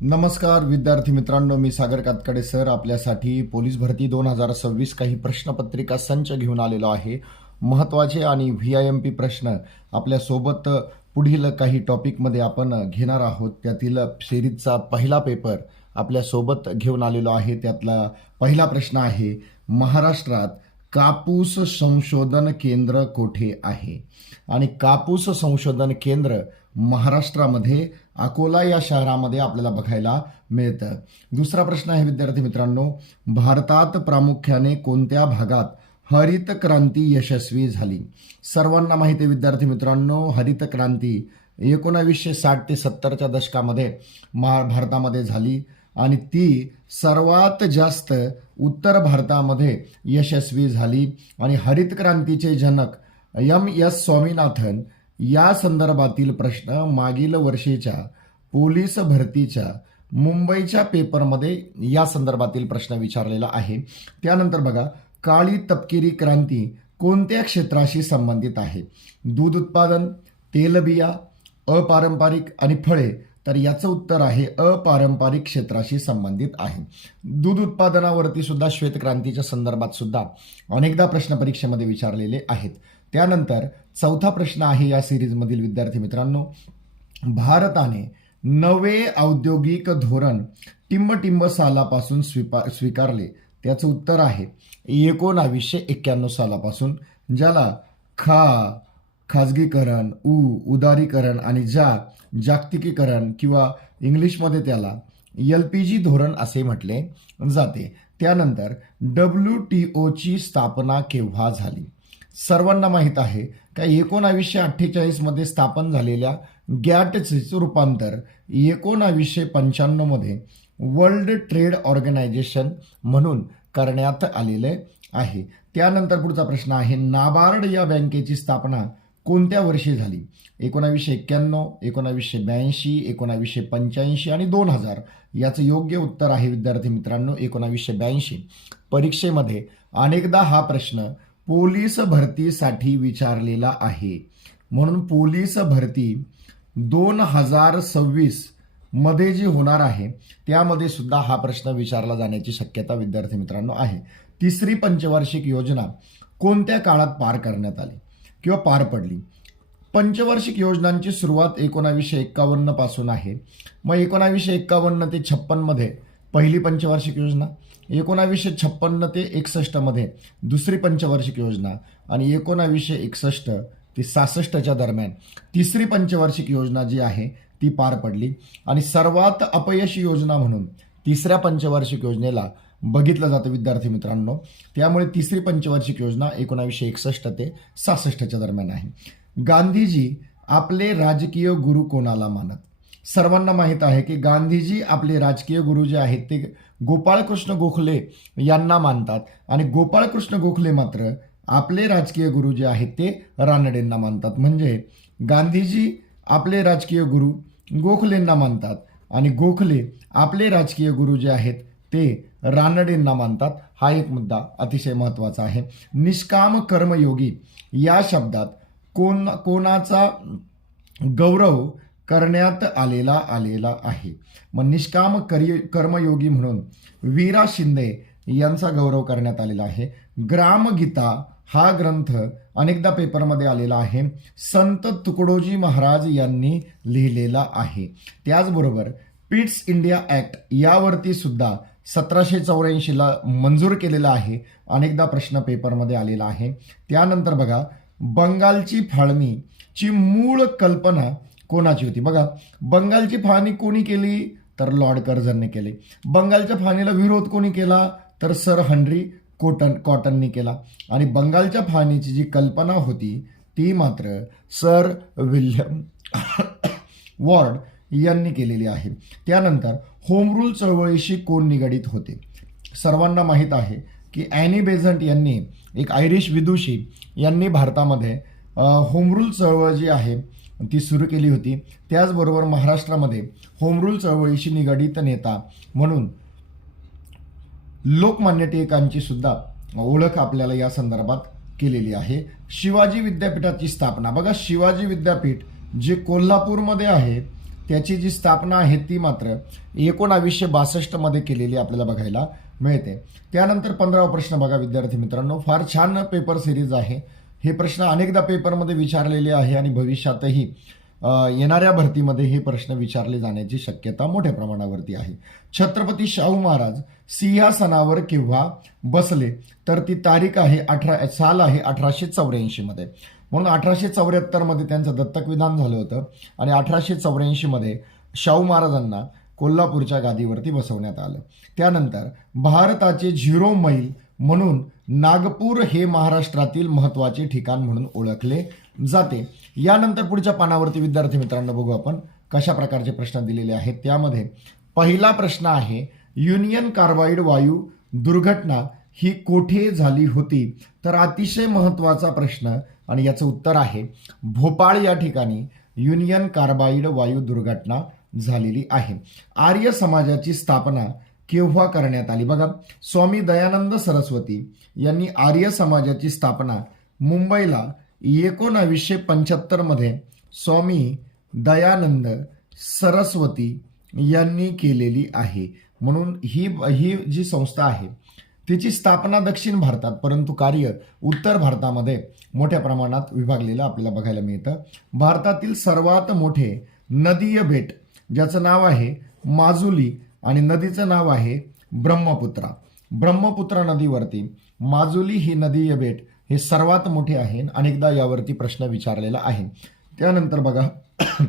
नमस्कार विद्यार्थी मित्रांनो. मी सागर कातकडे सर. आपल्यासाठी पोलीस भरती दोन हजार सव्वीस काही प्रश्नपत्रिका संच घेऊन आलेलो आहे. महत्त्वाचे आणि व्ही आय एम पी प्रश्न आपल्यासोबत पुढील काही टॉपिकमध्ये आपण घेणार आहोत. त्यातील सिरीजचा पहिला पेपर आपल्यासोबत घेऊन आलेलो आहे. त्यातला पहिला प्रश्न आहे महाराष्ट्रात कापूस संशोधन केंद्र कोठे आहे? आणि कापूस संशोधन केंद्र महाराष्ट्रामध्ये अकोला या शहरामध्ये आपल्याला बघायला मिळतं. दुसरा प्रश्न आहे विद्यार्थी मित्रांनो भारतात प्रामुख्याने कोणत्या भागात हरित क्रांती यशस्वी झाली? सर्वांना माहिती आहे विद्यार्थी मित्रांनो हरित क्रांती एकोणावीसशे साठ ते सत्तरच्या दशकामध्ये महा भारतामध्ये झाली आणि ती सर्वात जास्त उत्तर भारतामध्ये यशस्वी झाली. आणि हरित क्रांतीचे जनक एम एस स्वामीनाथन या संदर्भातील प्रश्न मागील वर्षीच्या पोलीस भरतीच्या मुंबईच्या पेपरमध्ये या संदर्भातील प्रश्न विचारलेला आहे. त्यानंतर बघा काळी तपकिरी क्रांती कोणत्या क्षेत्राशी संबंधित आहे? दूध उत्पादन तेलबिया अपारंपरिक आणि फळे तर याचं उत्तर आहे अपारंपरिक क्षेत्राशी संबंधित आहे. दूध उत्पादनावरती सुद्धा श्वेतक्रांतीच्या संदर्भात सुद्धा अनेकदा प्रश्न परीक्षेमध्ये विचारलेले आहेत. त्यानंतर चौथा प्रश्न आहे या सिरीजमधील विद्यार्थी मित्रांनो. भारताने नवे औद्योगिक धोरण टिंबटिंब सालापासून स्वीपा स्वीकारले. त्याचं उत्तर आहे एकोणावीसशे एक्क्याण्णव सालापासून ज्याला खा खाजगीकरण उ उदारीकरण आणि जा जागतिकीकरण किंवा इंग्लिशमध्ये त्याला एल पी जी धोरण असे म्हटले जाते. त्यानंतर डब्ल्यू टी ओची स्थापना केव्हा झाली? सर्वांना माहीत आहे का एकोणावीसशे अठ्ठेचाळीसमध्ये स्थापन झालेल्या गॅटचे रूपांतर एकोणावीसशे पंच्याण्णवमध्ये वर्ल्ड ट्रेड ऑर्गनायझेशन म्हणून करण्यात आलेले आहे. त्यानंतर पुढचा प्रश्न आहे नाबार्ड या बँकेची स्थापना कोणत्या वर्षी झाली? एकोणावीसशे एक्क्याण्णव एकोणावीसशे ब्याऐंशी एकोणावीसशे पंच्याऐंशी आणि दोन हजार. याचं योग्य उत्तर आहे विद्यार्थी मित्रांनो एकोणावीसशे ब्याऐंशी. परीक्षेमध्ये अनेकदा हा प्रश्न पोलीस भरतीसाठी विचारलेला आहे. म्हणून पोलीस भरती दोन हजार सव्वीसमध्ये जी होणार आहे त्यामध्ये सुद्धा हा प्रश्न विचारला जाण्याची शक्यता विद्यार्थी मित्रांनो आहे. तिसरी पंचवार्षिक योजना कोणत्या काळात पार करण्यात आली किंवा पार पडली? पंचवार्षिक योजनांची सुरुवात एकोणावीसशे एक्कावन्नपासून आहे. मग एकोणावीसशे एक्कावन्न ते छप्पनमध्ये पहिली पंचवार्षिक योजना एकोणावीसशे छप्पन्न ते एकसष्टमध्ये दुसरी पंचवार्षिक योजना आणि एकोणावीसशे एकसष्ट ते सहासष्टच्या दरम्यान तिसरी पंचवार्षिक योजना जी आहे ती पार पडली. आणि सर्वात अपयशी योजना म्हणून तिसऱ्या पंचवार्षिक योजनेला बघितलं जातं विद्यार्थी मित्रांनो. त्यामुळे तिसरी पंचवार्षिक योजना एकोणावीसशे एकसष्ट ते सहासष्टच्या दरम्यान आहे. गांधीजी आपले राजकीय गुरु कोणाला मानत? सर्वांना माहीत आहे की गांधीजी आपले राजकीय गुरु जे आहेत ते गोपाळकृष्ण गोखले यांना मानतात. आणि गोपाळकृष्ण गोखले मात्र आपले राजकीय गुरु जे आहेत ते रानडेंना मानतात. म्हणजे गांधीजी आपले राजकीय गुरु गोखलेंना मानतात. आणि गोखले आपले राजकीय गुरु जे आहेत ते रानडेंना मानतात. हा एक मुद्दा अतिशय महत्त्वाचा आहे. निष्काम कर्मयोगी या शब्दात कोण कोणाचा गौरव करण्यात आलेला आलेला आहे. मग निष्काम करी कर्मयोगी म्हणून वीरा शिंदे यांचा गौरव करण्यात आलेला आहे. ग्रामगीता हा ग्रंथ अनेकदा पेपरमध्ये आलेला आहे. संत तुकडोजी महाराज यांनी लिहिलेला आहे. त्याचबरोबर पिट्स इंडिया ॲक्ट यावरती सुद्धा सतराशे चौऱ्याऐंशीला मंजूर केलेला आहे. अनेकदा प्रश्न पेपरमध्ये आलेला आहे. त्यानंतर बघा बंगालची फाळणीची मूळ कल्पना कोणाची होती? बघा बंगालची फाळणी कोणी केली? तर लॉर्ड कर्झनने केली. बंगालच्या फाळणीला विरोध कोणी केला? तर सर हनरी कोटन कॉटननी केला. आणि बंगालच्या फाळणीची जी कल्पना होती ती मात्र सर विल्यम वॉर्ड यांनी केलेली आहे. त्यानंतर होम रूल चळवळीशी कोण निगडीत होते? सर्वांना माहीत आहे की ॲनी बेझंट यांनी एक आयरिश विदुषी यांनी भारतामध्ये होमरूल चळवळ जी आहे ती सुरू केली होती. त्याचबरोबर महाराष्ट्रामध्ये होमरूल चळवळीशी निगडीत नेता म्हणून लोकमान्य टिळकांची सुद्धा ओळख आपल्याला या संदर्भात केलेली आहे. शिवाजी विद्यापीठाची स्थापना. बघा शिवाजी विद्यापीठ जे कोल्हापूरमध्ये आहे त्याची जी स्थापना आहे ती मात्र एकोणावीसशे बासष्टमध्ये केलेली आपल्याला बघायला मिळते. त्यानंतर पंधरावा प्रश्न बघा विद्यार्थी मित्रांनो. फार छान पेपर सिरीज आहे. हे प्रश्न अनेकदा पेपरमध्ये विचारलेले आहे आणि भविष्यातही येणाऱ्या भरतीमध्ये हे प्रश्न विचारले जाण्याची शक्यता मोठ्या प्रमाणावरती आहे. छत्रपती शाहू महाराज सिंहासनावर केव्हा बसले तर ती तारीख आहे अठरा साल आहे अठराशे चौऱ्याऐंशीमध्ये म्हणून अठराशे चौऱ्याहत्तरमध्ये त्यांचं दत्तक विधान झालं होतं आणि अठराशे चौऱ्याऐंशीमध्ये शाहू महाराजांना कोल्हापूरच्या गादीवरती बसवण्यात आलं. त्यानंतर भारताचे झिरो मैल म्हणून नागपूर हे महाराष्ट्रातील महत्त्वाचे ठिकाण म्हणून ओळखले जाते. यानंतर पुढच्या पानावरती विद्यार्थी मित्रांनो बघू आपण कशा प्रकारचे प्रश्न दिलेले आहेत. त्यामध्ये पहिला प्रश्न आहे युनियन कार्बाईड वायू दुर्घटना ही कोठे झाली होती? तर अतिशय महत्त्वाचा प्रश्न आणि याचं उत्तर आहे भोपाळ या ठिकाणी युनियन कार्बाईड वायू दुर्घटना झालेली आहे. आर्य समाजाची स्थापना केव्हा करण्यात आली? बघा स्वामी दयानंद सरस्वती यांनी आर्य समाजाची स्थापना मुंबईला एकोणावीसशे पंच्याहत्तरमध्ये स्वामी दयानंद सरस्वती यांनी केलेली आहे. म्हणून ही ही जी संस्था आहे तिची स्थापना दक्षिण भारतात परंतु कार्य उत्तर भारतामध्ये मोठ्या प्रमाणात विभागलेलं आपल्याला बघायला मिळतं. भारतातील सर्वात मोठे नदीय बेट ज्याचं नाव आहे माजुली आणि नदीचं नाव आहे ब्रह्मपुत्रा. ब्रह्मपुत्रा नदीवरती माजुली ही नदीय बेट हे सर्वात मोठे आहे. अनेकदा यावरती प्रश्न विचारलेला आहे. त्यानंतर बघा.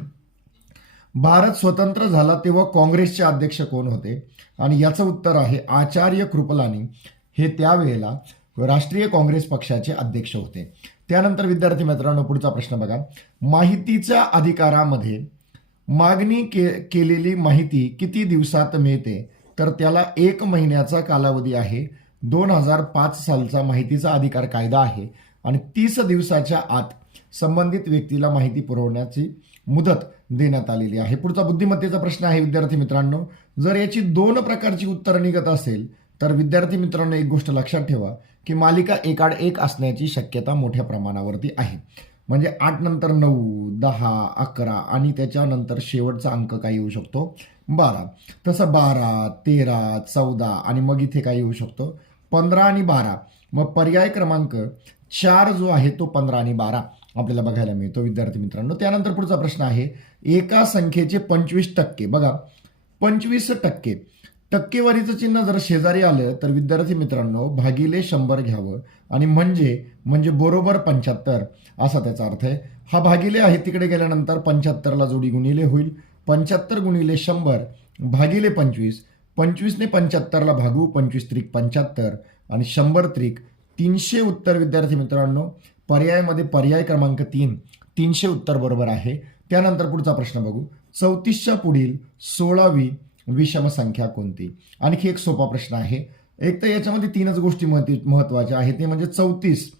भारत स्वतंत्र झाला तेव्हा काँग्रेसचे अध्यक्ष कोण होते? आणि याचं उत्तर आहे आचार्य कृपलानी. हे त्यावेळेला राष्ट्रीय काँग्रेस पक्षाचे अध्यक्ष होते. त्यानंतर विद्यार्थी मित्रांनो पुढचा प्रश्न बघा. माहितीच्या अधिकारामध्ये मागणी के केलेली माहिती किती दिवसात मिळते? तर त्याला एक महिन्याचा कालावधी आहे. दोन हजार पाच सालचा माहितीचा अधिकार कायदा आहे. आणि तीस दिवसाच्या आत संबंधित व्यक्तीला माहिती पुरवण्याची मुदत देण्यात आलेली आहे. पुढचा बुद्धिमत्तेचा प्रश्न आहे विद्यार्थी मित्रांनो. जर याची दोन प्रकारची उत्तरं निघत असेल तर विद्यार्थी मित्रांनो एक गोष्ट लक्षात ठेवा की मालिका एकाड एक असण्याची शक्यता मोठ्या प्रमाणावरती आहे. म्हणजे आठ नंतर नऊ दहा अकरा आणि त्याच्यानंतर शेवटचा अंक काय येऊ शकतो? बारा. तसं बारा तेरा चौदा आणि मग इथे काय येऊ शकतो? पंधरा आणि बारा. मग पर्याय क्रमांक चार जो आहे तो पंधरा आणि बारा आपल्याला बघायला मिळतो विद्यार्थी मित्रांनो. त्यानंतर पुढचा प्रश्न आहे एका संख्येचे पंचवीस टक्के. बघा पंचवीस टक्के. टक्केवारीचं चिन्ह जर शेजारी आलं तर विद्यार्थी मित्रांनो भागिले शंभर घ्यावं. आणि म्हणजे म्हणजे बरोबर पंच्याहत्तर असा त्याचा अर्थ आहे. हा भागिले आहे तिकडे गेल्यानंतर पंच्याहत्तरला जोडी गुणिले होईल. पंच्याहत्तर गुणिले शंभर भागिले पंचवीस. पंचवीसने पंच्याहत्तरला भागू पंचवीस त्रिक पंच्याहत्तर. आणि शंभर त्रिक तीनशे उत्तर विद्यार्थी मित्रांनो पर्यायामध्ये पर्याय क्रमांक तीन तीनशे उत्तर बरोबर आहे. त्यानंतर पुढचा प्रश्न बघू. चौतीसच्या पुढील सोळावी विषम संख्या कोणती? आणखी एक सोपा प्रश्न आहे. एक तर याच्यामध्ये तीनच गोष्टी महत्व- महत्त्वाच्या आहेत. ते म्हणजे चौतीस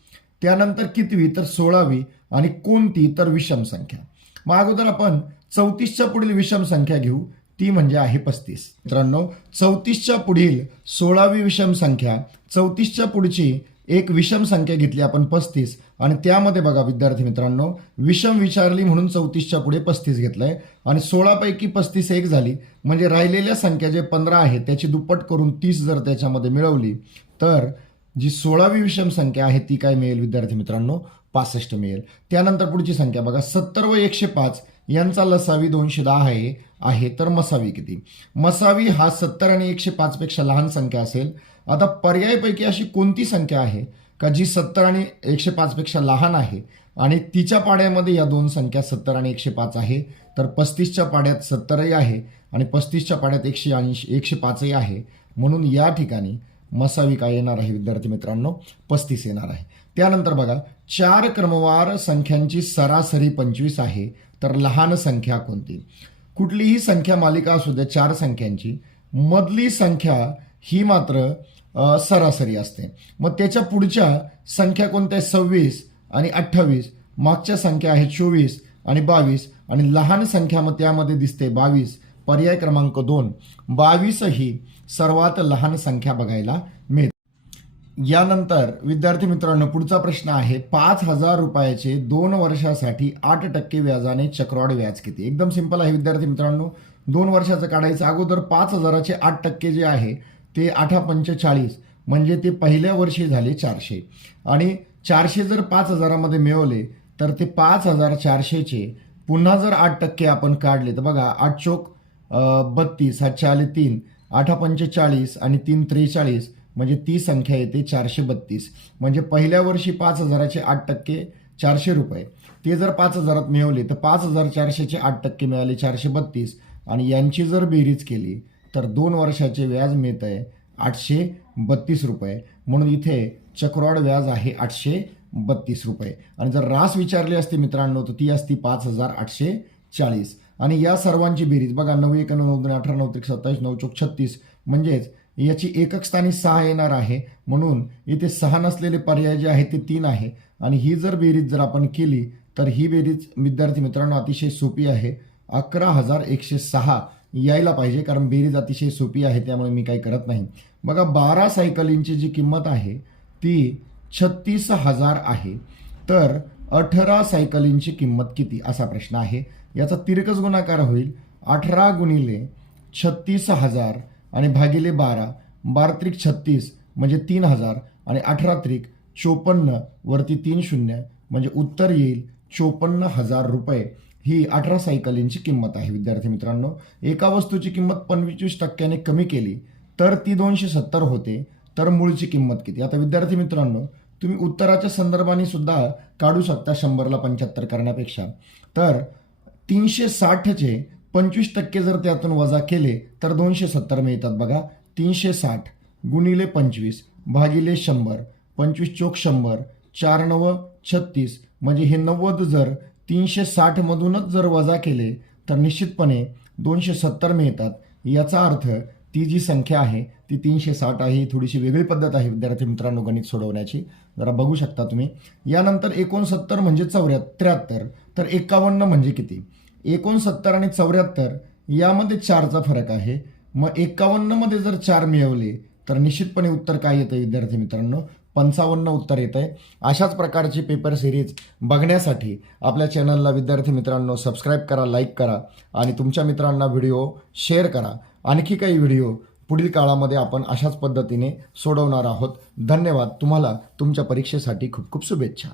त्यानंतर कितवी तर सोळावी आणि कोणती तर विषम संख्या. मग अगोदर आपण चौतीसच्या पुढील विषम संख्या घेऊ. ती म्हणजे आहे पस्तीस. मित्रांनो चौतीसच्या पुढील सोळावी विषम संख्या चौतीसच्या पुढची एक विषम संख्या घेतली आपण पस्तीस. आणि त्यामध्ये बघा विद्यार्थी मित्रांनो विषम विचारली म्हणून चौतीसच्या पुढे पस्तीस घेतलं आहे आणि सोळापैकी पस्तीस एक झाली. म्हणजे राहिलेल्या संख्या जे पंधरा आहे त्याची दुप्पट करून तीस जर त्याच्यामध्ये मिळवली तर जी सोळावी विषम संख्या आहे ती काय मिळेल विद्यार्थी मित्रांनो? पासष्ट मिळेल. त्यानंतर पुढची संख्या बघा सत्तर व एकशे पाच यांचा लसावी दोनशे दहा आहे आहे तर मसावी किती? मसावी हा सत्तर आणि एकशे पाचपेक्षा लहान संख्या असेल. आता पर्यायपैकी अशी कोणती संख्या आहे का जी सत्तर आणि एकशे पाचपेक्षा लहान आहे? आणि तिच्या पाड्यामध्ये या दोन संख्या सत्तर आणि एकशे पाच आहे तर पस्तीसच्या पाड्यात सत्तरही आहे आणि पस्तीसच्या पाड्यात एकशे ऐंशी एकशे पाचही आहे. म्हणून या ठिकाणी मसावी काय येणार आहे विद्यार्थी मित्रांनो? पस्तीस येणार आहे. त्यानंतर बघा चार क्रमवार संख्यांची सरासरी पंचवीस आहे तर लहान संख्या कोणती? कुठलीही संख्या मालिका असू द्या चार संख्यांची मधली संख्या ही मात्र सरासरी असते. मग त्याच्या पुढच्या संख्या कोणत्या सव्वीस आणि अठ्ठावीस. मागच्या संख्या आहे चोवीस आणि बावीस. आणि लहान संख्या मग त्यामध्ये दिसते बावीस. पर्याय क्रमांक दोन. बावीस ही सर्वात लहान संख्या बघायला मिळते. यानंतर विद्यार्थी मित्रांनो पुढचा प्रश्न आहे. पाच हजार रुपयाचे दोन वर्षासाठी आठ टक्के व्याजाने चक्रवाढ व्याज किती? एकदम सिंपल आहे विद्यार्थी मित्रांनो. दोन वर्षाचं काढायचं अगोदर पाच हजाराचे आठ टक्के जे आहे ते आठा पंचेचाळीस म्हणजे ते पहिल्या वर्षी झाले चारशे. आणि चारशे जर पाच हजारामध्ये मिळवले तर ते पाच हजार चारशेचे पुन्हा जर आठ टक्के आपण काढले तर बघा आठ चोक बत्तीस सातशे आले तीन आठा पंचेचाळीस आणि तीन त्रेचाळीस म्हणजे ती संख्या येते चारशे बत्तीस. म्हणजे पहिल्या वर्षी पाच हजाराचे आठ टक्के चारशे रुपये. ते जर पाच हजारात मिळवले तर पाच हजार चारशेचे आठ टक्के मिळाले चारशे बत्तीस. आणि यांची जर बेरीज केली तर दोन वर्षाचे व्याज मिळत आहे आठशे बत्तीस रुपये. म्हणून इथे चक्रवाढ व्याज आहे आठशे बत्तीस रुपये. आणि जर रास विचारली असती मित्रांनो तर ती असती पाच हजार आठशे चाळीस. आणि या सर्वांची बेरीज बघा नऊ एक नऊ दोन अठरा नऊ त्रिक सत्तावीस नऊ चौक छत्तीस. म्हणजेच याची एकक स्थानी सहा येणार आहे. म्हणून इथे सहा नसलेले पर्याय जे आहे ते तीन आहे. आणि ही जर बेरीज जर आपण केली तर ही बेरीज विद्यार्थी मित्रांनो अतिशय सोपी आहे. अकरा हजार एकशे सहा यायला पाहिजे कारण बेरीज अतिशय सोपी आहे त्यामुळे मी काही करत नाही. बघा बारा सायकलींची जी किंमत आहे ती छत्तीस हजार आहे. तर अठरा सायकलींची किंमत किती? असा प्रश्न आहे. याचा तिरकस गुणाकार होईल. अठरा गुणिले छत्तीस हजार आणि भागिले बारा बारा त्रिक छत्तीस म्हणजे तीन हजार आणि अठरा त्रिक चोपन्न वरती तीन शून्य म्हणजे उत्तर येईल चोपन्न हजार रुपये. ही अठरा सायकलींची किंमत आहे विद्यार्थी मित्रांनो. एका वस्तूची किंमत पंचवीस टक्क्याने कमी केली तर ती दोनशे सत्तर होते तर मूळची किंमत किती? आता विद्यार्थी मित्रांनो तुम्ही उत्तराच्या संदर्भाने सुद्धा काढू शकता शंभरला पंच्याहत्तर करण्यापेक्षा. तर तीनशे साठचे पंचवीस टक्के जर त्यातून वजा केले तर दोनशे सत्तर मिळतात बघा. तीनशे साठ गुणिले पंचवीस भागिले शंभर पंचवीस चोक शंभर चार नव छत्तीस म्हणजे हे नव्वद जर तीनशे साठमधूनच जर वजा केले तर निश्चितपणे दोनशे सत्तर मिळतात. याचा अर्थ ती जी संख्या आहे ती तीनशे साठ आहे. ही थोडीशी वेगळी पद्धत आहे विद्यार्थी मित्रांनो गणित सोडवण्याची. जरा बघू शकता तुम्ही. यानंतर एकोणसत्तर म्हणजे चौऱ्या त्र्याहत्तर तर एकावन्न म्हणजे किती? एकोणसत्तर आणि चौऱ्याहत्तर यामध्ये चारचा फरक आहे. मग एकावन्नमध्ये जर चार मिळवले तर निश्चितपणे उत्तर काय येतं विद्यार्थी मित्रांनो? पंचावन्न उत्तर येत आहे अशाच प्रकारची पेपर सिरीज बघण्यासाठी आपल्या चॅनलला विद्यार्थी मित्रांनो सबस्क्राईब करा लाईक करा आणि तुमच्या मित्रांना व्हिडिओ शेअर करा. आणखी काही व्हिडिओ पुढील काळामध्ये आपण अशाच पद्धतीने सोडवणार आहोत. धन्यवाद. तुम्हाला तुमच्या परीक्षेसाठी खूप खूप शुभेच्छा.